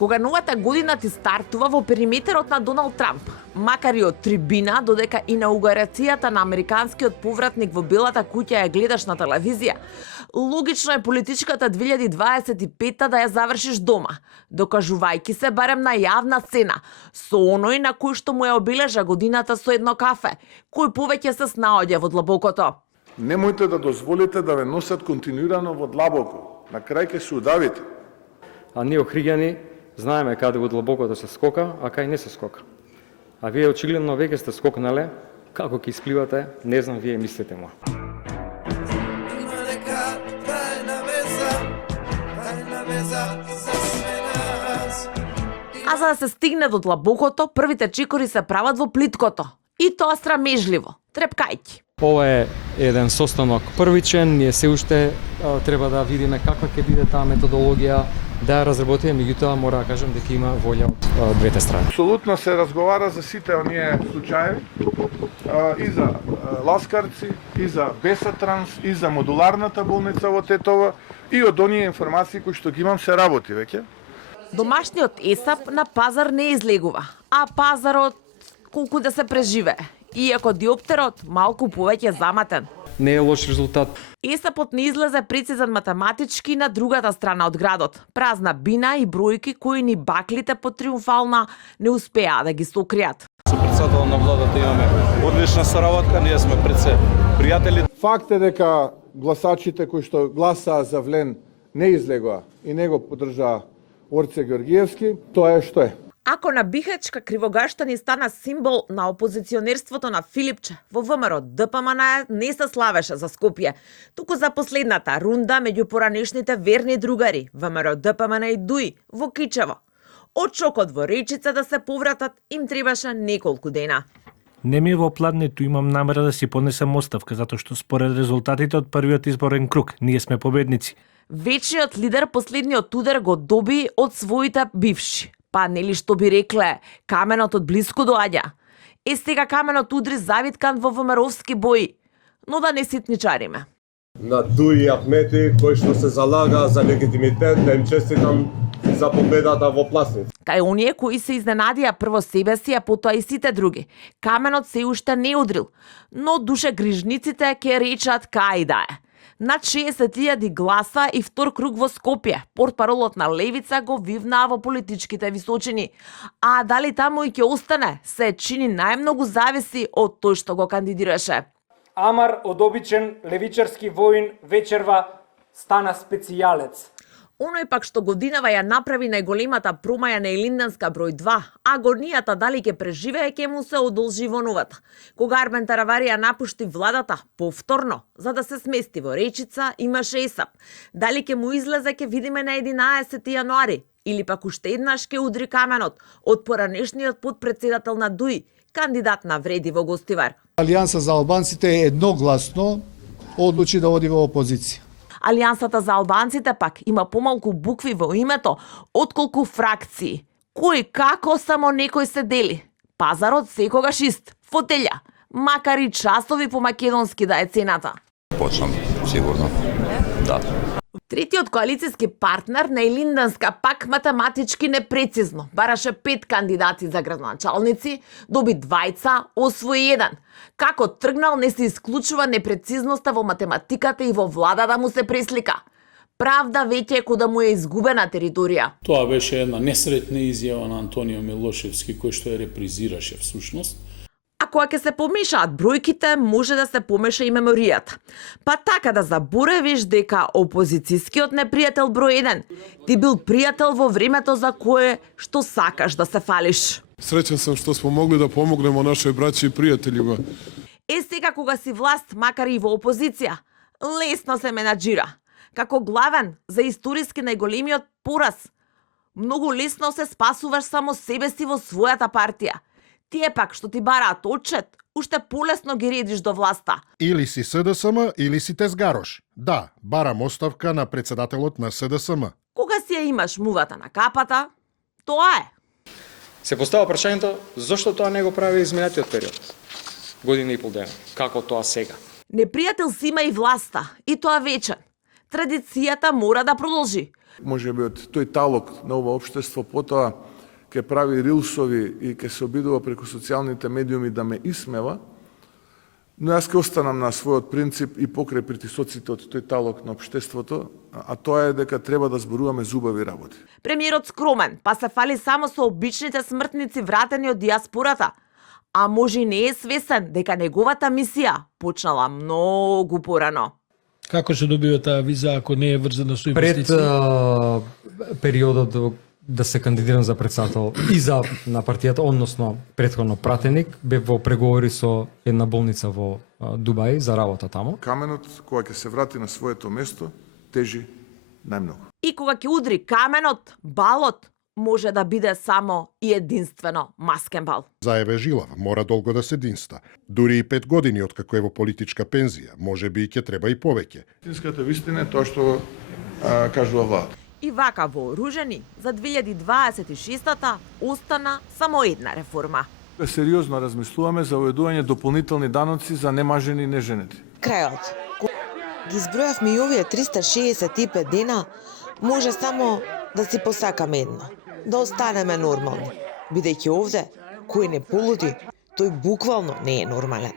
Кога новата година ти стартува во периметерот на Доналд Трамп, макар и од трибина, додека инаугурацијата на американскиот повратник во Белата куќа ја гледаш на телевизија, логично е политичката 2025 да ја завршиш дома, докажувајќи се барем на јавна сцена, со оној на кој што му ја обележа годината со едно кафе, кој повеќе се снаоѓа во длабокото. Немојте да дозволите да ве носат континуирано во длабоко. На крај ќе се удавите. А ние охриѓани знаеме каде во длабокото се скока, а кај не се скока. А вие очигледно веќе сте скокнале, како ќе испливате, не знам, вие мислите му. А за да се стигне до длабокото, првите чекори се прават во плиткото. И тоа срамежливо, трепкајќи. Ова е еден состанок првичен, ние се уште треба да видиме каква ќе биде таа методологија, да ја разработиме, меѓутоа мора да кажам дека има волја од двете страни. Апсолутно се разговара за сите оние случаи, и за ласкарци, и за Бесатранс, и за модуларната болница во Тетово, и од оние информации кои што ги имам се работи веќе. Домашниот ЕСАП на пазар не излегува, а пазарот колку да се преживее, иако диоптерот малку повеќе заматен. Не е лош резултат. ЕСАПот не излезе прецизен математички на другата страна од градот. Празна бина и бројки кои ни баклите по триумфална не успеа да ги сокријат. Со председател на владата имаме одлична соработка, ние сме пред се пријатели. Факт е дека гласачите кои што гласаа за Влен не излегоа и не го поддржаа Орце Георгиевски, тоа е што е. Ако на Бихачка Кривогашта ни стана символ на опозиционерството на Филипче, во ВМРО ДПМН не се славеше за Скопје, туку за последната рунда меѓу поранешните верни другари ВМРО ДПМН и ДУИ во Кичево. Од шокот во Речица да се повратат им требаше неколку дена. Не ми во план, ниту имам намера да си поднесам оставка, затоа што според резултатите од првиот изборен круг, ние сме победници. Вечниот лидер последниот удар го доби од своите бивши. Па нели што би рекле, каменот од блиску доаѓа. Сега каменот удри завиткан во ВМРО-вски бои, но да не ситничариме. На Дуи Ахмети, кои што се залага за легитимитет, да им честитам за победата во Пласница. Кај оние кои се изненадија прво себе си, а потоа и сите други. Каменот се уште не удрил, но душегрижниците ќе речат кај да е. Над 60.000 гласа и втор круг во Скопје. Портпаролот на Левица го вивнаа во политичките височини. А дали таму и ќе остане, се чини најмногу зависи од тој што го кандидираше. Амар од обичен левичарски воин вечерва стана специјалец. Оној пак што годинава ја направи најголемата промаја на Илинденска број 2, агонијата дали ќе преживее ќе му се одолжи во новата. Кога Армен Таравари ја напушти владата повторно, за да се смести во Речица, имаше ЕСАП. Дали ќе му излезе ќе видиме на 11 јануари, или пак уште еднаш ќе удри каменот од поранешниот потпредседател на ДУИ, кандидат на Вреди во Гостивар. Алијанса за албанците едногласно одлучи да оди во опозиција. Алијансата за албанците пак има помалку букви во името, отколку фракции. Кој како само некој се дели. Пазарот секогаш ист, фотелја, макар и часови по македонски да е цената. Почнам, сигурно. Да. Третиот коалицијски партнер на Илинденска пак математички непрецизно. Бараше 5 кандидати за градоначалници, доби 2, освои 1. Како тргнал не се исклучува непрецизноста во математиката и во влада да му се преслика. Правда веќе е кога му е изгубена територија. Тоа беше една несретна изјава на Антонио Милошевски кој што ја репризираше всушност. А кога ќе се помешаат бројките, може да се помеша и меморијата. Па така да заборавиш дека опозицијскиот непријател број 1 ти бил пријател во времето за кое што сакаш да се фалиш. Среќен сум што сме могли да помогнемо нашој браќи и пријателјима. Сега кога си власт, макар и во опозиција, лесно се менаџира. Како главен за историски најголемиот пораз, многу лесно се спасуваш само себе си во својата партија. Тие пак што ти бараат отчет, уште полесно ги редиш до власта. Или си СДСМ, или си тезгарош. Да, барам оставка на председателот на СДСМ. Кога си ја имаш мувата на капата, тоа е. Се постава прашањето зошто тоа не го прави изминатиот период. Година и пол дена. Како тоа сега? Непријател си има и власта, и тоа вечен. Традицијата мора да продолжи. Може би од тој талок на ова општество потоа ќе прави рилсови и ќе се обидува преку социјалните медиуми да ме исмева, но јас ќе останам на својот принцип и покрај притисоците од тој талок на општеството, а тоа е дека треба да зборуваме зубави работи. Премиерот скромен, па се фали само со обичните смртници вратени од диаспората, а може и не е свесен дека неговата мисија почнала многу порано. Како се добива таа виза ако не е врзана со инвестиции? Пред периодот да се кандидирам за председател и за на партијата, односно претходно пратеник, бев во преговори со една болница во Дубај за работа таму. Каменот, кога ќе се врати на своето место, тежи најмногу. И кога ќе удри каменот, балот може да биде само и единствено маскенбал. Заеве Жилав мора долго да се динста. Дури и 5 години откако е во политичка пензија, може би ќе треба и повеќе. Истинската вистина е тоа што кажува владата. И вака вооружени, за 2026-та остана само една реформа. Сериозно размислуваме за уведување дополнителни даноци за немажени и неженети. Крајот. Ги избројавме и овие 365 дена, може само да си посакаме едно. Да останеме нормални. Бидејќи овде, кој не полуди, тој буквално не е нормален.